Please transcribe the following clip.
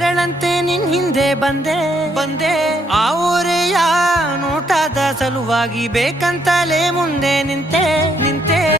ನೆರಳಂತೆ ನಿನ್ ಹಿಂದೆ ಬಂದೆ ಆ ಊರೆಯ ನೋಟದ ಸಲುವಾಗಿ ಬೇಕಂತಲೇ ಮುಂದೆ ನಿಂತೆ